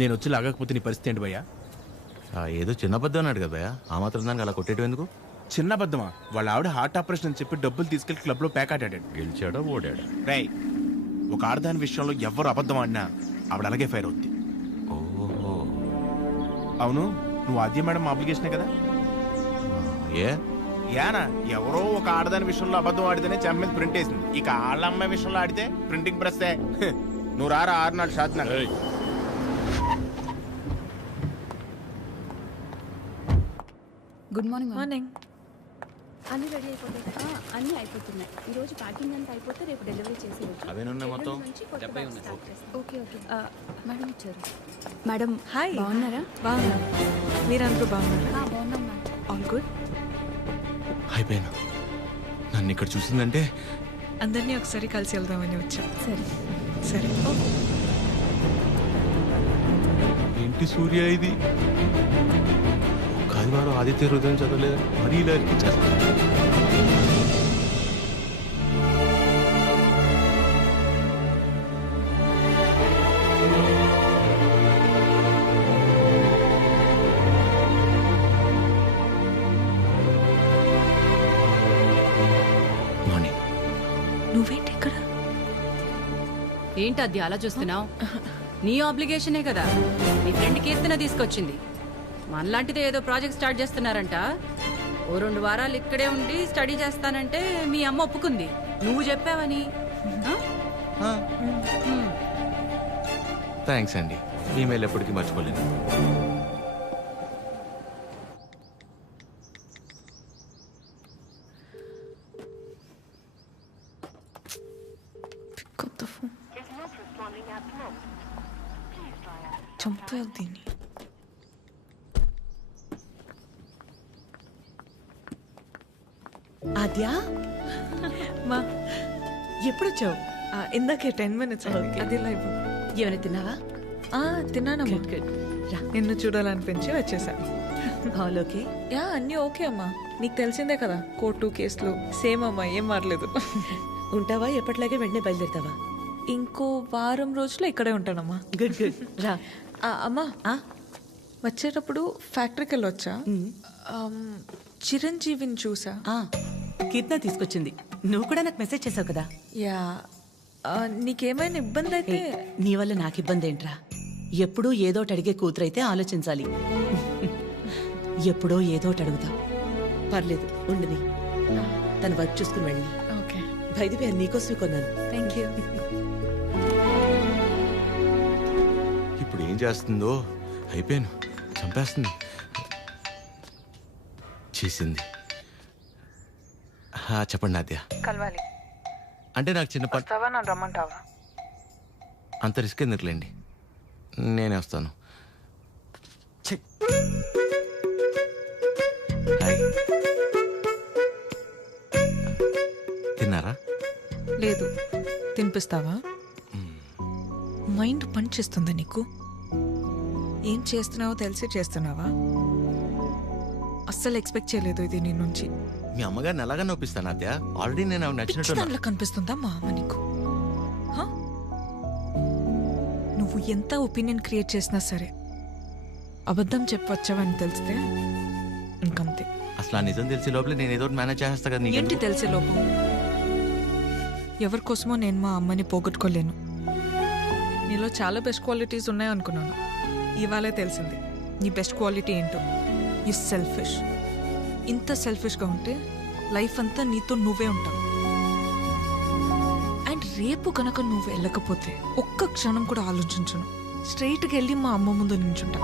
నేను వచ్చి లాగకపోతే నీ పరిస్థితి ఏంటి భయ్యా? ఏదో చిన్న అబద్ధం అన్నాడు కదా భయ్యా, ఆ మాత్రం దానికి అలా కొట్టేయడం ఎందుకు? చిన్న అబద్ధమా? వాళ్ళ ఆవిడ హార్ట్ ఆపరేషన్ అని చెప్పి డబ్బులు తీసుకెళ్లి క్లబ్లో ప్యాక్ ఆడాడు. గెలిచాడా ఓడాడా? రేయ్, ఒక ఆడదాని విషయంలో ఎవరు అబద్ధం ఆడినా ఆవిడ అలాగే ఫైర్ అవుద్ది. ఓహో. అవును, నువ్వు ఆద్య మేడం అప్లికేషనే కదా? ఏ యానా ఎవరో ఒక ఆడదాని విషయంలో అబద్ధం ఆడితేనే చెమ్మ మీద ప్రింట్ వేసింది. ఇక ఆళ్ళ అమ్మాయి విషయంలో ఆడితే ప్రింటింగ్ ప్రెస్. నువ్వు రారా 6 నాడు షాత్. Good morning. మార్నింగ్. అన్నీ రెడీ అయిపోతాయి. అన్నీ అయిపోతున్నాయి. ఈరోజు ప్యాకింగ్ అంతా అయిపోతే రేపు డెలివరీ చేసేయచ్చు. అవేనున్నాయి మొత్తం? Okay okay. మేడం వచ్చారు. Madam hi. బాగున్నారా? బాగున్నా. మీరందరూ బాగున్నారా? బాగున్నాం మ్యామ్. All good. అయిపోయాను. నన్ను ఇక్కడ చూసిందంటే అందరినీ ఒకసారి కలిసి వెళ్దామని వచ్చాం. సరే సరే. ఏంటి సూర్య ఇది? ఆదివారం ఆదిత్య హృదయం చదవలేదు, మరీ ఇలా అనిపించారు. మార్నింగ్. నువ్వేంటి ఇక్కడ? ఏంటి అది అలా చూస్తున్నావు? నీ ఆబ్లిగేషనే కదా నీ ఫ్రెండ్ కీర్తన తీసుకొచ్చింది. మనలాంటిదే ఏదో ప్రాజెక్ట్ స్టార్ట్ చేస్తున్నారంట. ఓ 2 వారాలు ఇక్కడే ఉండి స్టడీ చేస్తానంటే మీ అమ్మ ఒప్పుకుంది. నువ్వు చెప్పావని. థ్యాంక్స్ అండి, ఈమెయిల్ ఎప్పటికీ మర్చిపోలేను. చంపేయాలి దీన్ని. ఆద్యా, మా ఎప్పుడు వచ్చావు? ఇందాకే 10 minutes అది లైవ్. ఏమైనా తిన్నావా? తిన్నానమ్మా. గుడ్. రా. నిన్ను చూడాలనిపించి వచ్చేసా. All okay? యా, అన్నీ ఓకే అమ్మా. నీకు తెలిసిందే కదా, కోర్టు కేసులు సేమ్ అమ్మా, ఏం మారలేదు. ఉంటావా? ఎప్పటిలాగే వెంటనే బయలుదేరుతావా? ఇంకో వారం రోజులు ఇక్కడే ఉంటానమ్మా. Good good. రా. అమ్మా, వచ్చేటప్పుడు ఫ్యాక్టరీకి వెళ్ళొచ్చా? చిరంజీవిని చూసా. కీర్తన తీసుకొచ్చింది. నువ్వు కూడా నాకు మెసేజ్ చేసావు కదా? యా. నీకేమైనా ఇబ్బంది అయితే? నీ వల్ల నాకు ఇబ్బంది ఏంట్రా? ఎప్పుడూ ఏదోటి అడిగే కూతురైతే ఆలోచించాలి. ఎప్పుడో ఏదోటి అడుగుతాం. పర్లేదు, ఉండని. తన వర్క్ చూసుకుని వెళ్ళి. ఓకే. బయట పేరు నీకోసమే కొన్నాను. Thank you. ఇప్పుడు ఏం చేస్తుందో? అయిపోయాను, చంపేస్తుంది. చేసింది. చెప్పండి నాద్య. కలవాలి అంటే నాకు చిన్న పని. వస్తావా? నన్ను రమ్మంటావా? అంత రిస్క్ ఎందుకులేండి, నేనే వస్తాను. హాయ్. తిన్నారా? లేదు. తినిపిస్తావా? మైండ్ పని చేస్తుందా నీకు? ఏం చేస్తున్నావో తెలిసి చేస్తున్నావా? అస్సలు ఎక్స్పెక్ట్ చేయలేదు ఇది నీ నుంచి. మీ అమ్మగారిని ఎలాగా నొప్పిస్తాను అత్య? ఆల్రెడీ నేను ఆవిడ నచ్చినట్టు. దాంట్లో కనిపిస్తుందా మా అమ్మ నీకు? నువ్వు ఎంత ఒపీనియన్ క్రియేట్ చేసినా సరే అబద్ధం చెప్పవచ్చావని తెలిస్తే ఇంకంతే. అసలు ఆ నిజం తెలిసే లోపల నేను ఏదో మేనేజ్ చేస్తా కదా. ఏంటి తెలిసే లోపం? ఎవరి కోసమో నేను మా అమ్మని పోగొట్టుకోలేను. నీలో చాలా బెస్ట్ క్వాలిటీస్ ఉన్నాయనుకున్నాను. ఇవాళే తెలిసింది నీ బెస్ట్ క్వాలిటీ ఏంటో. You selfish. ఇంత సెల్ఫిష్గా ఉంటే లైఫ్ అంతా నీతో నువ్వే ఉంటావు. అండ్ రేపు కనుక నువ్వు వెళ్ళకపోతే ఒక్క క్షణం కూడా ఆలోచించను. స్ట్రైట్గా వెళ్ళి మా అమ్మ ముందు నించుంటా.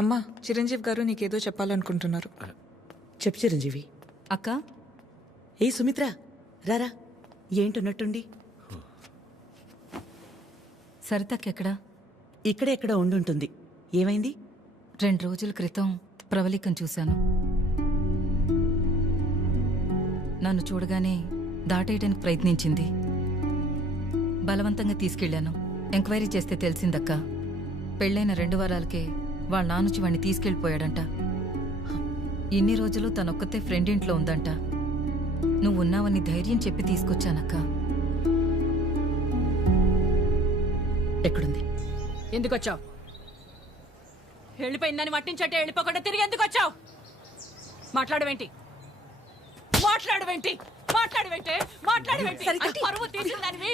అమ్మా, చిరంజీవి గారు నీకేదో చెప్పాలనుకుంటున్నారు. చెప్పు చిరంజీవి. అక్క, ఏ సుమిత్ర, రారా. ఏంటున్నట్టుండి? సరితక్కెక్కడా? ఇక్కడే ఎక్కడ ఉండుంటుంది. ఏమైంది? 2 రోజుల క్రితం ప్రవళికను చూశాను. నన్ను చూడగానే దాటేయడానికి ప్రయత్నించింది. బలవంతంగా తీసుకెళ్లాను. ఎంక్వైరీ చేస్తే తెలిసిందక్క పెళ్ళైన 2 వారాలకే వాళ్ళ నాన్నొచ్చి వాణ్ణి తీసుకెళ్ళిపోయాడంట. ఇన్ని రోజులు తనొక్కతే ఫ్రెండ్ ఇంట్లో ఉందంట. నువ్వున్నావని ధైర్యం చెప్పి తీసుకొచ్చానక్క. ఎక్కడుంది? ఎందుకొచ్చావు? వెళ్ళిపోయిందని మట్టించంటే వెళ్ళిపోకుండా తిరిగి ఎందుకు వచ్చావు? మాట్లాడవేంటి? మాట్లాడవేంటి? మాట్లాడవేంటి? మాట్లాడవేంటి? సరిత. అంటే పరువు తీసిందానివి.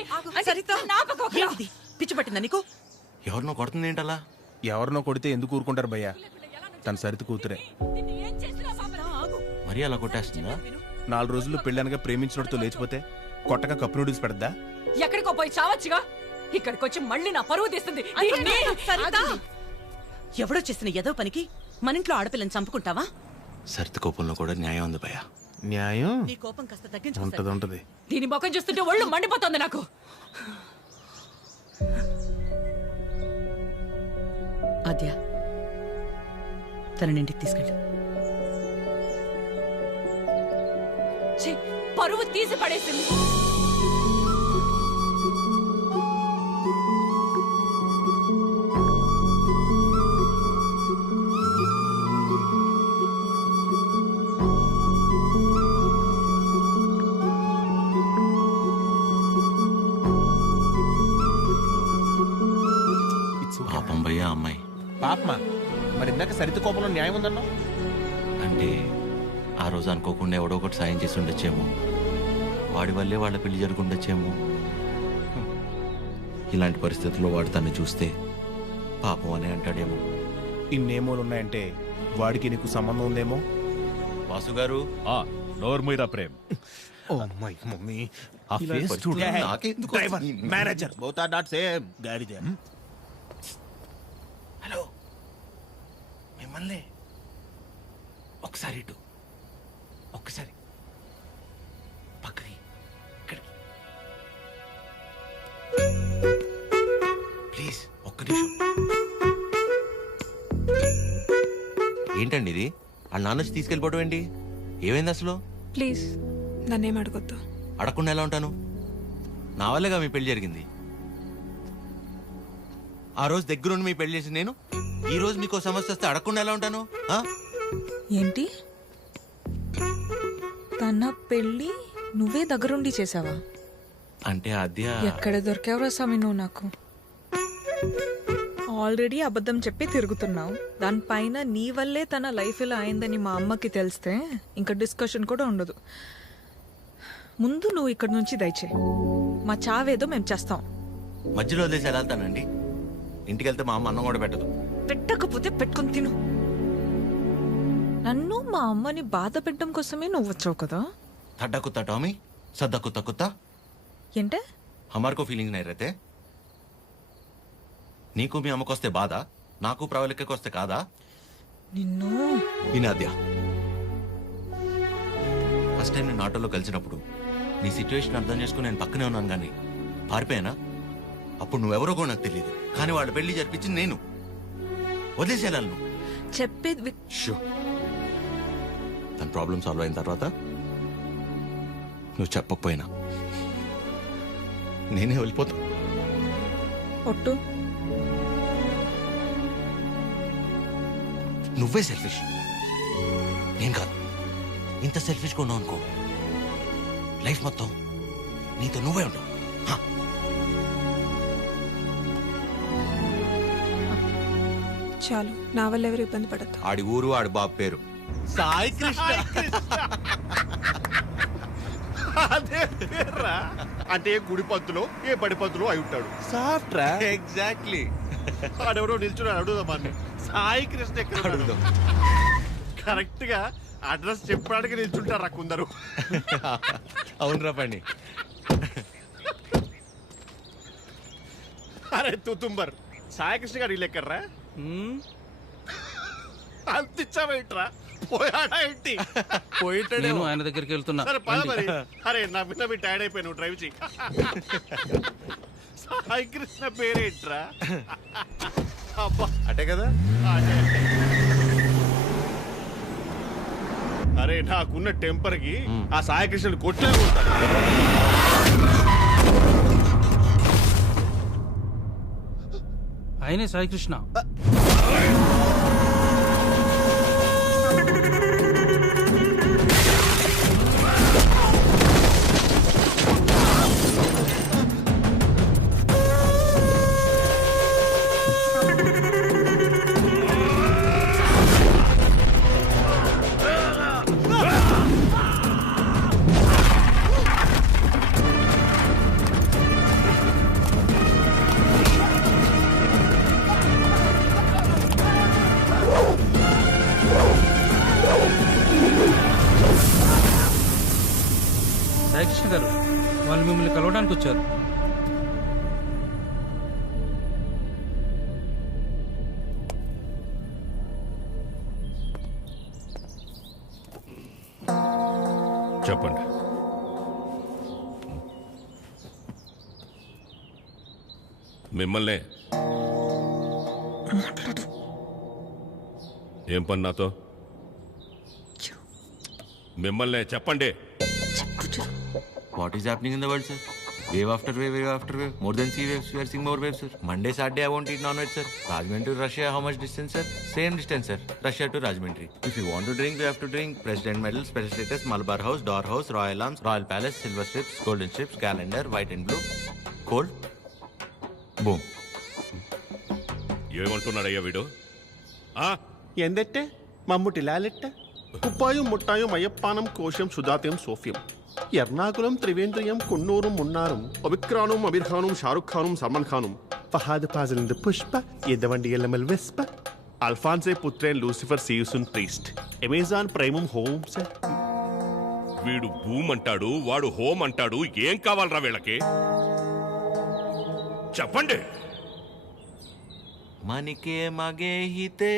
సరిత. నాపకోకరా. ఏంటిది? పిచ్చి పట్టిందా నీకు? ఎవరినో కొడుతుంది ఏంటలా? ఎవరినో కొడితే ఎందుకు ఊరుకుంటారు భయ్యా? తన సరిత కూతురే. నిన్ను ఏం చేసినా పాపం. మరీ అలా కొట్టేస్తుందా? 4 రోజులు పెళ్ళనగా ప్రేమించినోడితో లేచిపోతే కొట్టగా కప్పు నూడిల్స్ పెడద్దా? ఎక్కడికో పోయి చావచ్చుగా. ఇక్కడికి వచ్చి మళ్ళీ నా పరువు తీస్తుంది. సరిత! ఎవడో చేసిన ఏదో పనికి మన ఇంట్లో ఆడపిల్లని చంపుకుంటావా? సరిత కోపంలో కూడా న్యాయం ఉంది భయ్యా. న్యాయం నీ కోపం కాస్త తగ్గించు. ఉంటది ఉంటది. దీని ముఖం చూస్తుంటే ఒళ్ళు మండిపోతుంది నాకు. ఆద్య, తనని ఇంటికి తీసుకెళ్ళు. ఛీ, పరువు తీసి పడేసింది. పాపం భయ్యా అమ్మాయి. పాపమా? మరి ఇందాక సరిత కోపంలో న్యాయం ఉందన్నా? అంటే ఆ రోజు అనుకోకుండా ఎవడో ఒకటి సాయం చేసి ఉండొచ్చేమో. వాడి వల్లే వాళ్ళ పెళ్లి జరుగుండొచ్చేమో. ఇలాంటి పరిస్థితుల్లో వాడు తను చూస్తే పాపం అని అంటాడేమో. ఇన్నేమోలు ఉన్నాయంటే వాడికి నీకు సంబంధం ఉందేమో. వాసు గారు, నోర్మీరా ప్రేమ్. ఓ మై మమ్మీ, ఆ ఫేస్ చూడు. నాకెందుకు డ్రైవర్, వస్తుంది? Manager both are not same. గాడిదే. హలో, మిమ్మల్ని ఒకసారి ఇటు, ఒక్కసారి పక్కకి, ఇక్కడికి ప్లీజ్, ఒక్క నిమిషం. ఏంటండి ఇది? వాళ్ళ నాన్న వచ్చి తీసుకెళ్ళిపోవడం ఏంటి? ఏమైంది అసలు? ప్లీజ్ నన్నేం అడగొద్దు. అడగకుండా ఎలా ఉంటాను? నా వల్లేగా మీ పెళ్లి జరిగింది. ఆ రోజు దగ్గరుండి మీ పెళ్లి చేసి నేను ఈ రోజు మీకు సమస్య వస్తే అడగకుండా ఎలా ఉంటాను? ఏంటి? తన పెళ్ళి నువ్వే దగ్గరుండి చేసావా? అంటే అద్య ఎక్కడ దొరికావురా స్వామి నువ్వు నాకు? ఆల్రెడీ అబద్ధం చెప్పి తిరుగుతున్నావు. దానిపైన నీ వల్లే తన లైఫ్ ఇలా అయిందని మా అమ్మకి తెలిస్తే ఇంకా డిస్కషన్ కూడా ఉండదు. ముందు నువ్వు ఇక్కడ నుంచి దయచే. మా చావేదో మేము చేస్తాం. మధ్యలో వదిలేసి ఎలా వెళ్తానండి? ఇంటికి వెళ్తే మా అమ్మ అన్నం కూడా పెట్టదు. పెట్టకపోతే పెట్టుకుని తిను. నన్ను మా అమ్మని బాధ పెట్టడం కోసమే నువ్వు వచ్చావు కదా? थड्डा कुत्ता टॉमी, सद्दा कुत्ता कुत्ता। ఏంటే? हमारे को फीलिंग नहीं रहते। నీకు మీ అమ్మకొస్తే బాధ, నాకు ప్రవళికకొస్తే కాదా? నిన్ను వినాద్య, ఫస్ట్ టైం నేను ఆటోలో కలిసినప్పుడు నీ సిచ్యువేషన్ అర్థం చేసుకుని నేను పక్కనే ఉన్నాను కానీ పారిపోయానా? అప్పుడు నువ్వెవరో కూడా నాకు తెలియదు, కానీ వాళ్ళ పెళ్లి జరిపించింది నేను. వదిలేసేయాలను చెప్పేది తన ప్రాబ్లం సాల్వ్ అయిన తర్వాత నువ్వు చెప్పకపోయినా నేనే వెళ్ళిపోతా. ఒట్టు. నువ్వే సెల్ఫిష్, నేను కాదు. ఇంత సెల్ఫిష్గా ఉన్నావు అనుకో, లైఫ్ మొత్తం నీతో నువ్వే ఉండవు. చాలు, నా వల్ల ఎవరు ఇబ్బంది పడద్దు. ఆడి ఊరు ఆడి బాబు పేరు సాయి కృష్ణ. అదే పేర్రా. అంటే ఏ గుడి పంతులో ఏ బడి పంతులో అయి ఉంటాడు. సాఫ్ట్ రా. ఎగ్జాక్ట్లీ. ఆడెవరో నిల్చున్నాడు, అడుగుదామని. సాయి కృష్ణ ఎక్కడ అడుగుదాం. కరెక్ట్ గా అడ్రస్ చెప్పడానికి నిల్చుంటారా కొందరు. అవునరా పండి. అరే తుతుంబర్, సాయి కృష్ణ గారు ఇల్లు ఎక్కడ్రా? అంతిచ్చావేంట్రా? పోయాడా ఏంటి? నేను ఆయన దగ్గరికి వెళ్తున్నా. సరే పద మరి. అరే నా మీద మీ టైర్డ్ అయిపోయి నువ్వు డ్రైవ్ చేయి. సాయి కృష్ణ పేరేంట్రా? అబ్బా అటే కదా. అదే. అరే నాకున్న టెంపర్ కి ఆ సాయి కృష్ణుడు కొట్లే కొడతాడు. ఆయనే సాయికృష్ణ. సాయికృష్ణ గారు, వాళ్ళు మిమ్మల్ని కలవడానికి వచ్చారు. చెప్పండి. మిమ్మల్నే. ఏం పని నాతో? మిమ్మల్నే చెప్పండి. What is happening in the world, sir? Wave after wave, wave after wave. More than sea waves, we are seeing more waves, sir. Monday, Saturday, I won't eat non-veg, sir. Rajahmundry to Russia, how much distance, sir? Same distance, sir. Russia to Rajahmundry. If you want to drink, we have to drink. President medal, special status, Malabar House, Door House, Royal Arms, Royal Palace, Silver Strips, Golden Strips, Calendar, White and Blue. Cold. Boom. ఏమంటున్నాడయ్యా వీడు? ఎందెట్టే మమ్ముటి లాలెట్ట కుప్పాయం ముట్టాయం అయ్యప్పానం కోశం సుధాత్యం సోఫ్యం ఎర్నాకులం త్రివేంద్రియం కున్నూరు మున్నారం ఒబిక్రానుం అబిర్ఖానుం షారుఖ్ ఖానుం సల్మాన్ ఖానుం ఫహాద్ ఫాజిల్ పుష్ప ఎద్దవండి ఎల్లమల్ వెస్ప అల్ఫాన్సే పుత్రేన్ లూసిఫర్ సీయుసున్ ప్రీస్ట్ అమెజాన్ ప్రైమం హోమ్స్. వీడు భూమ్ అంటాడు, వాడు హోమ్ అంటాడు. ఏం కావాలరా వీళ్ళకి? చెప్పండి. మనికే మగే హితే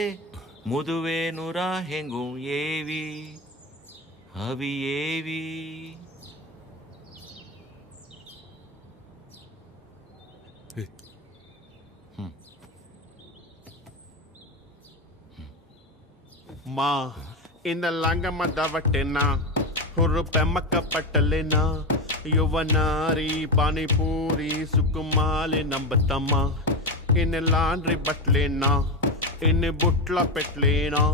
ముదువేనురా హెంగు ఏవి అవి ఏవి? మా ఇంద లంగమ్మ దవట్టెనా హుర్రు పెమ్మక్క పట్టలేనా యువనారి పానీపూరి సుకుమాలి నంబతమ్మ ఇన్ని లాండ్రీ బట్టలేనా ఇన్ని బుట్ల పెట్టలేనా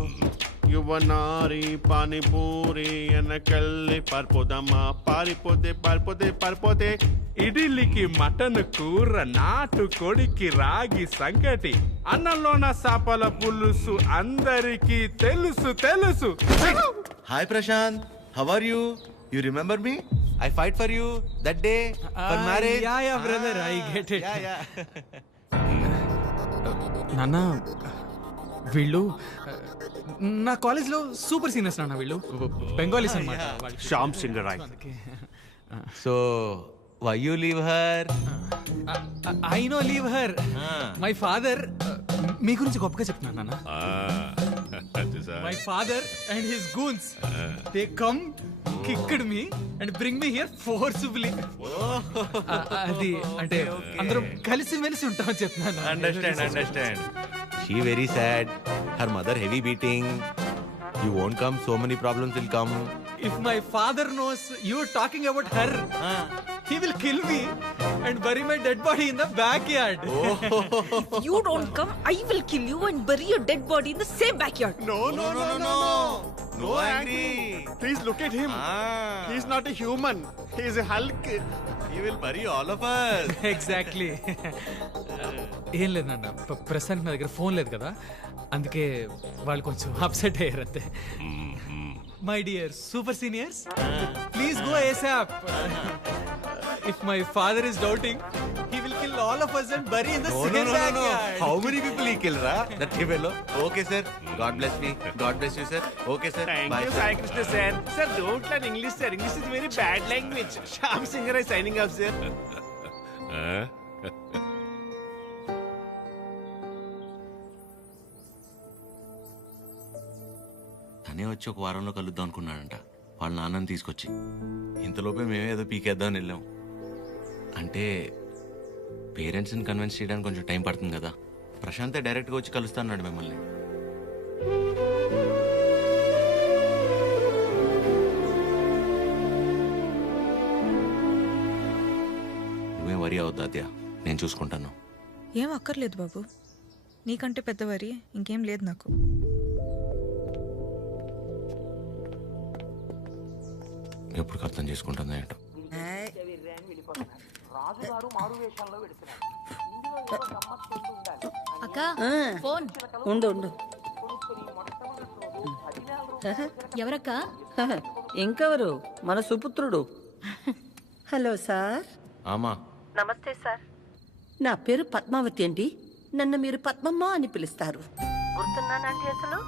యువనారి పానీపూరి వెనకల్లి పారిపోదమ్మా పారిపోతే పారిపోతే పారిపోతే ఇడ్లీకి మటన్ కూర, నాటు కొడికి రాగి సంగటి, అన్నంలోన సాపల పులుసు అందరికీ తెలుసు తెలుసు. Hi Prashant, how are you? You remember me? I fight for you that day for marriage. Yeah, brother, I get it. Yeah. నాన్న, వీళ్ళు నా కాలేజ్లో సూపర్ సీనియర్స్ నాన్న. వీళ్ళు బెంగాలీస్ అన్నమాట. Shyam Singh Roy. So, why you leave her? I know leave her. My father మీ గురించి గొప్పగా చెప్తున్నాను నాన్న. My father and his goons, they come, kicked me and bring me here forcibly. అది అంటే అందరం కలిసి మెలిసి ఉంటామని చెప్తున్నాను. Understand. She very sad. Her mother heavy beating. You won't come, so many problems will come. If my father knows you are talking about her, he will kill me and bury my dead body in the backyard. If you don't come, I will kill you and bury your dead body in the same backyard. No. No angry. Please look at him. He's not a human. He's a Hulk. He will bury all of us. Exactly. ఏం లేదు నాన్న, ప్రస్తుతానికి నా దగ్గర phone లేదు కదా, అందుకే వాళ్ళు కొంచెం అప్సెట్ అయ్యారు అంతే. My dear super seniors, please go ASAP. If my father is doubting, he will kill all of us and bury in the same backyard. How many people he kill, ra? That fellow. Okay, sir. God bless me. God bless you, sir. Okay, sir. Thank Bye, you, sir. Sai Krishna, sir. Sir, don't learn English, sir. English is very bad language. Shyam Singh is signing off, sir. తనే వచ్చి ఒక వారంలో కలుద్దాం అనుకున్నాడంట వాళ్ళ నాన్నని తీసుకొచ్చి. ఇంతలోపే మేమే ఏదో పీకేద్దామని వెళ్ళాం. అంటే పేరెంట్స్ని కన్విన్స్ చేయడానికి కొంచెం టైం పడుతుంది కదా. ప్రశాంతే డైరెక్ట్గా వచ్చి కలుస్తా అన్నాడు మిమ్మల్ని. నువ్వేం వరి అవద్దు అద్యా, నేను చూసుకుంటాను. ఏం అక్కర్లేదు బాబు, నీకంటే పెద్దవారి ఇంకేం లేదు నాకు. ఎప్పుడు అర్థం చేసుకుంటుందా ఏంటో. అక్క ఫోన్ ఉండు ఉండు. ఎవరక్క? ఇంకెవరు? మన సుపుత్రుడు. Hello sir. ఆమా నమస్తే సార్. నా పేరు పద్మావతి అండి. నన్ను మీరు పద్మమ్మ అని పిలుస్తారు. గుర్తున్నానండి అసలు?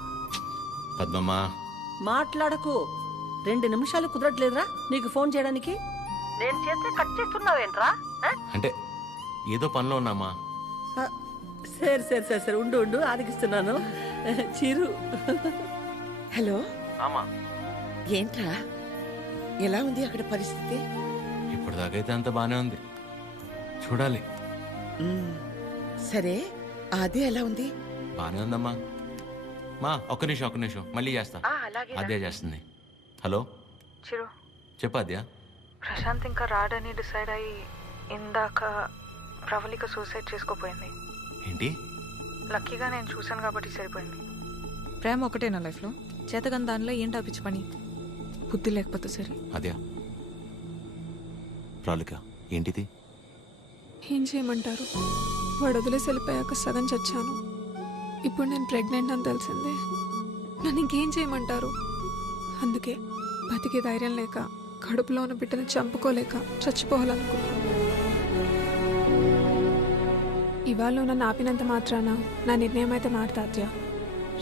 పద్మమ్మ మాట్లాడకు. 2 నిమిషాలు కుదరట్లేదురా నీకు ఫోన్ చేయడానికి? నేను చేస్తే కట్ చేస్తున్నావేంట్రా? అంటే ఏదో పనిలో ఉన్నామా. సరే సరే సరే సరే ఉండు ఉండు ఆరగిస్తున్నాను. చిరు. హలో ఆమా ఏంట్రా, ఎలా ఉంది అక్కడ పరిస్థితి? ఇప్పటిదాకైతే అంత బానే ఉంది, చూడాలి. సరే అది ఎలా ఉంది? బానే ఉందమ్మా. మా ఒక్క నిమిషం మళ్ళీ చేస్తా. అదే చేస్తుంది. హలో చిరు, చెప్పు అద్యా. ప్రశాంత్ ఇంకా రాడని డిసైడ్ అయ్యి ఇందాక ప్రవళిక సూసైడ్ చేసుకోపోయింది. ఏంటి? లక్కీగా నేను చూశాను కాబట్టి సరిపోయింది. ప్రేమ ఒకటే నా లైఫ్లో, చేతగాని దానిలో ఏంటా పిచ్చి పని? బుద్ధి లేకపోతే సరే. అద్యా ప్రాలిక ఏంటిది? ఏం చేయమంటారు, వాడు వదిలేసి వెళ్ళిపోయాక సగం చచ్చాను. ఇప్పుడు నేను ప్రెగ్నెంట్ అని తెలిసిందే. నన్ను ఇంకేం చేయమంటారు? అందుకే బతికే ధైర్యం లేక, కడుపులో ఉన్న బిడ్డను చంపుకోలేక చచ్చిపోవాలనుకున్నాను. ఇవాళ నన్ను ఆపినంత మాత్రాన నా నిర్ణయం అయితే మారుతాత్యా.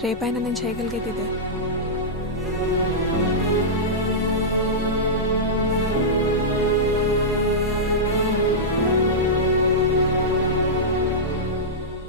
రేపైనా నేను చేయగలిగేది ఇదే.